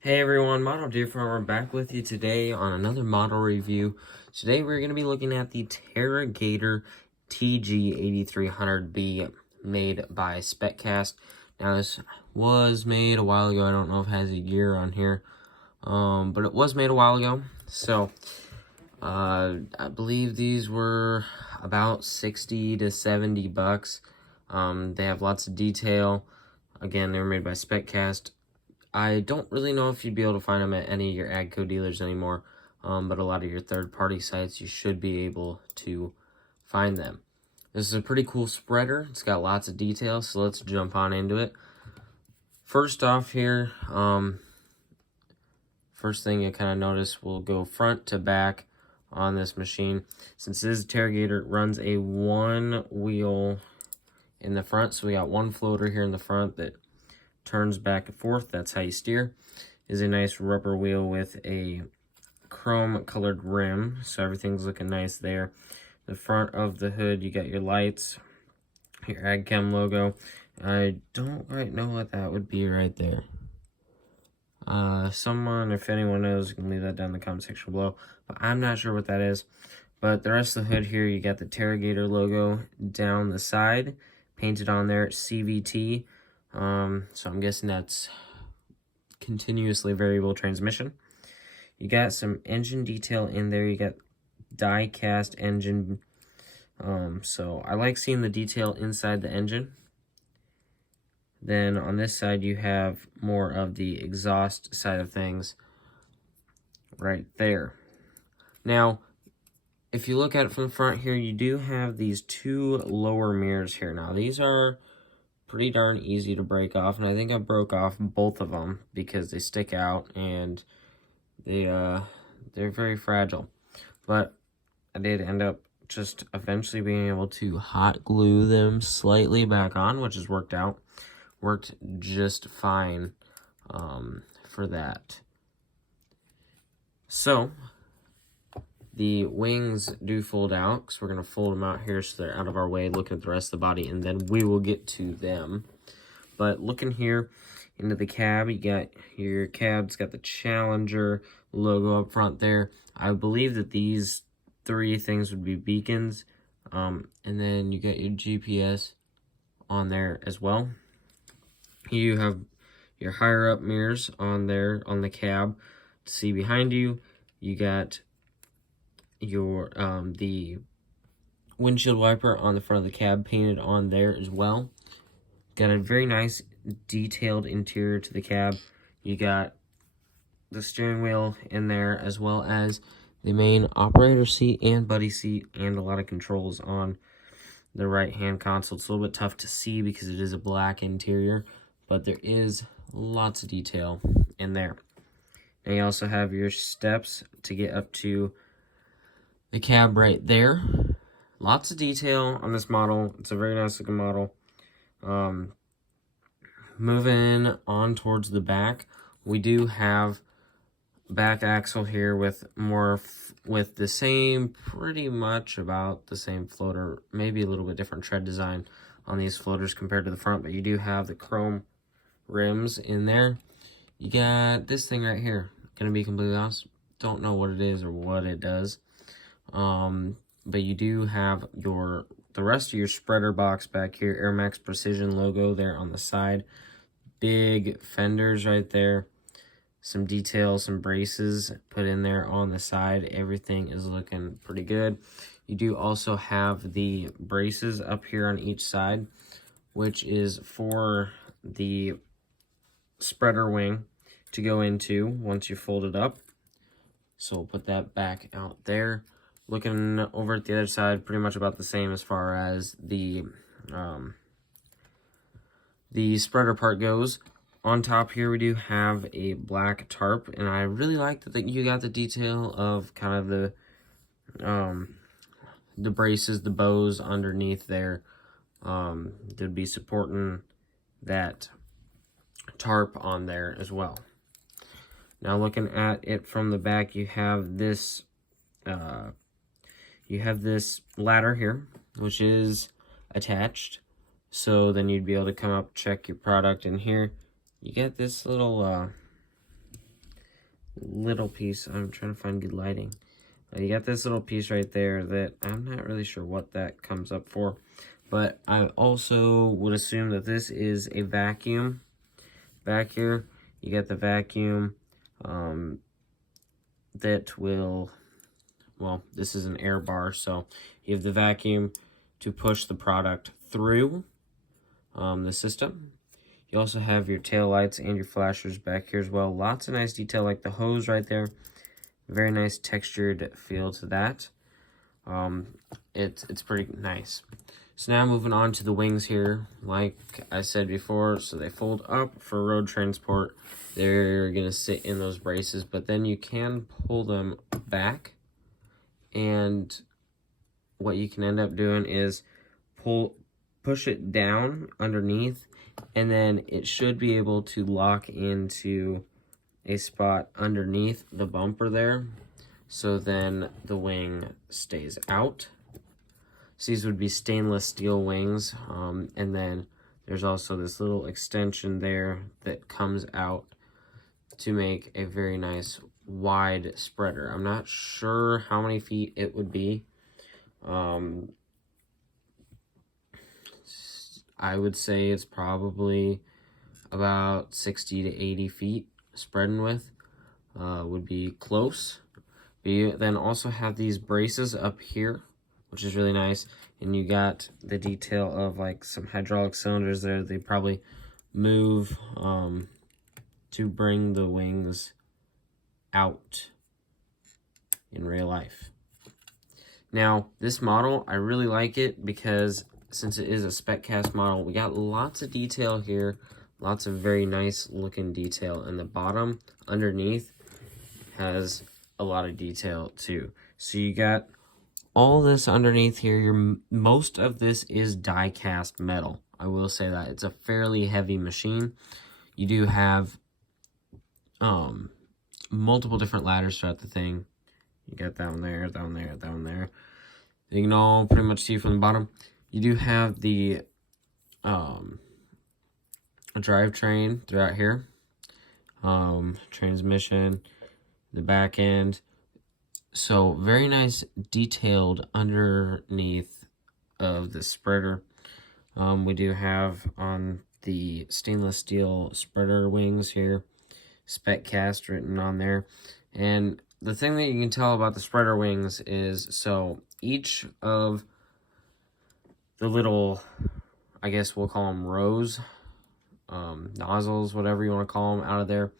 Hey everyone, Model Deer Farmer back with you today on another model review. Today we're going to be looking at the TerraGator TG8300B made by SpecCast. Now this was made a while ago. I don't know if it has a year on here, but it was made a while ago. So I believe these were about 60 to 70 bucks. They have lots of detail. Again, they were made by SpecCast. I don't really know if you'd be able to find them at any of your AGCO dealers anymore, but a lot of your third-party sites, you should be able to find them. This is a pretty cool spreader. It's got lots of detail, so let's jump on into it. First off here, first thing you kind of notice, we'll go front to back on this machine. Since this is a TerraGator, it runs a one wheel in the front, so we got one floater here in the front that turns back and forth. That's how you steer. Is a nice rubber wheel with a chrome colored rim, so everything's looking nice there. The front of the hood, you got your lights, your AgChem logo. I don't quite know what that would be right there. Someone, if anyone knows, you can leave that down in the comment section below, but I'm not sure what that is. But the rest of the hood here, you got the TerraGator logo down the side, painted on there, CVT. So I'm guessing that's continuously variable transmission. You got some engine detail in there. You got die cast engine. So I like seeing the detail inside the engine. Then on this side you have more of the exhaust side of things right there. Now, if you look at it from the front here, you do have these two lower mirrors here. Now these are pretty darn easy to break off, and I think I broke off both of them because they stick out and they're very fragile. But I did end up just eventually being able to hot glue them slightly back on, which has worked just fine for that. So the wings do fold out, because we're going to fold them out here so they're out of our way, looking at the rest of the body, and then we will get to them. But looking here into the cab, you got your cab's got the Challenger logo up front there. I believe that these three things would be beacons, and then you got your GPS on there as well. You have your higher up mirrors on there on the cab to see behind you. You got your the windshield wiper on the front of the cab painted on there as well. Got a very nice detailed interior to the cab. You got the steering wheel in there, as well as the main operator seat and buddy seat, and a lot of controls on the right hand console. It's a little bit tough to see because it is a black interior, but there is lots of detail in there. And you also have your steps to get up to the cab right there. Lots of detail on this model. It's a very nice looking model. Moving on towards the back, we do have back axle here with with the same, pretty much about the same floater, maybe a little bit different tread design on these floaters compared to the front, but you do have the chrome rims in there. You got this thing right here. Gonna be completely honest, don't know what it is or what it does. But you do have the rest of your spreader box back here, Airmax Precision logo there on the side. Big fenders right there. Some details, some braces put in there on the side. Everything is looking pretty good. You do also have the braces up here on each side, which is for the spreader wing to go into once you fold it up. So we'll put that back out there. Looking over at the other side, pretty much about the same as far as the spreader part goes. On top here, we do have a black tarp, and I really like that you got the detail of kind of the braces, the bows underneath there. They'd be supporting that tarp on there as well. Now looking at it from the back, you have this ladder here, which is attached. So then you'd be able to come up, check your product in here. You get this little little piece. I'm trying to find good lighting. You got this little piece right there that I'm not really sure what that comes up for. But I also would assume that this is a vacuum. Back here, you got the vacuum that will, well, this is an air bar, so you have the vacuum to push the product through the system. You also have your tail lights and your flashers back here as well. Lots of nice detail, like the hose right there. Very nice textured feel to that. It's pretty nice. So now moving on to the wings here, like I said before, so they fold up for road transport. They're gonna sit in those braces, but then you can pull them back, and what you can end up doing is push it down underneath, and then it should be able to lock into a spot underneath the bumper there, so then the wing stays out. So these would be stainless steel wings, and then there's also this little extension there that comes out to make a very nice wide spreader. I'm not sure how many feet it would be. I would say it's probably about 60 to 80 feet spreading width. Would be close. But you then also have these braces up here, which is really nice. And you got the detail of like some hydraulic cylinders there. They probably move to bring the wings out in real life. Now, this model, I really like it because since it is a spec cast model, we got lots of detail here. Lots of very nice looking detail. And the bottom underneath has a lot of detail too. So you got all this underneath here. Most of this is die cast metal. I will say that it's a fairly heavy machine. You do have multiple different ladders throughout the thing. You got down there, down there, down there. You can all pretty much see from the bottom. You do have the drivetrain throughout here. Transmission, the back end. So very nice detailed underneath of the spreader. We do have on the stainless steel spreader wings here, spec cast written on there. And the thing that you can tell about the spreader wings is, so each of the little, I guess we'll call them rows, nozzles, whatever you want to call them, out of there,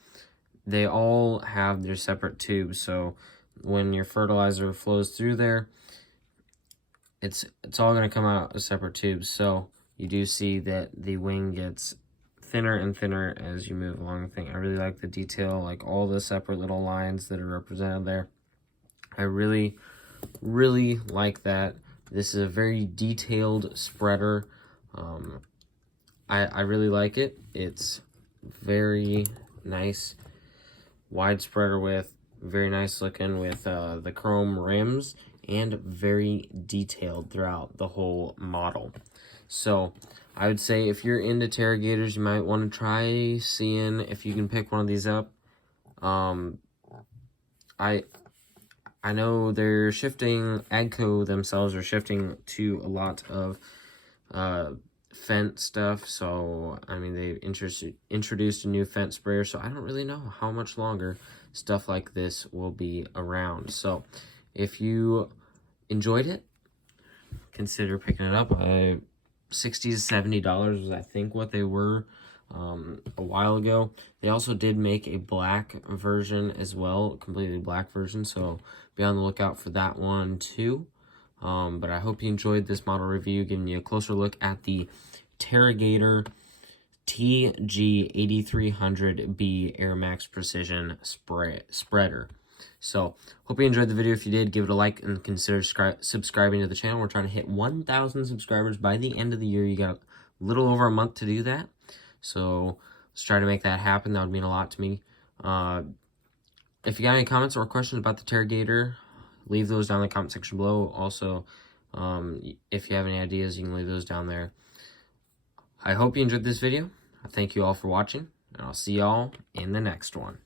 they all have their separate tubes. So when your fertilizer flows through there, it's all going to come out of separate tubes. So you do see that the wing gets thinner and thinner as you move along the thing. I really like the detail, like all the separate little lines that are represented there. I really, really like that. This is a very detailed spreader. I really like it. It's very nice, wide spreader with very nice looking with the chrome rims, and very detailed throughout the whole model. So I would say if you're into TerraGators, you might want to try seeing if you can pick one of these up. I know they're shifting, AGCO themselves are shifting to a lot of Fendt stuff. So I mean, they introduced a new Fendt sprayer, so I don't really know how much longer stuff like this will be around. So if you enjoyed it, consider picking it up. $60 to $70 was, I think, what they were a while ago. They also did make a black version as well, completely black version, so be on the lookout for that one too. But I hope you enjoyed this model review, giving you a closer look at the TerraGator TG8300B Airmax Precision Spreader. So, hope you enjoyed the video. If you did, give it a like and consider subscribing to the channel. We're trying to hit 1,000 subscribers by the end of the year. You got a little over a month to do that. So, let's try to make that happen. That would mean a lot to me. If you got any comments or questions about the TerraGator, leave those down in the comment section below. Also, if you have any ideas, you can leave those down there. I hope you enjoyed this video. I thank you all for watching, and I'll see y'all in the next one.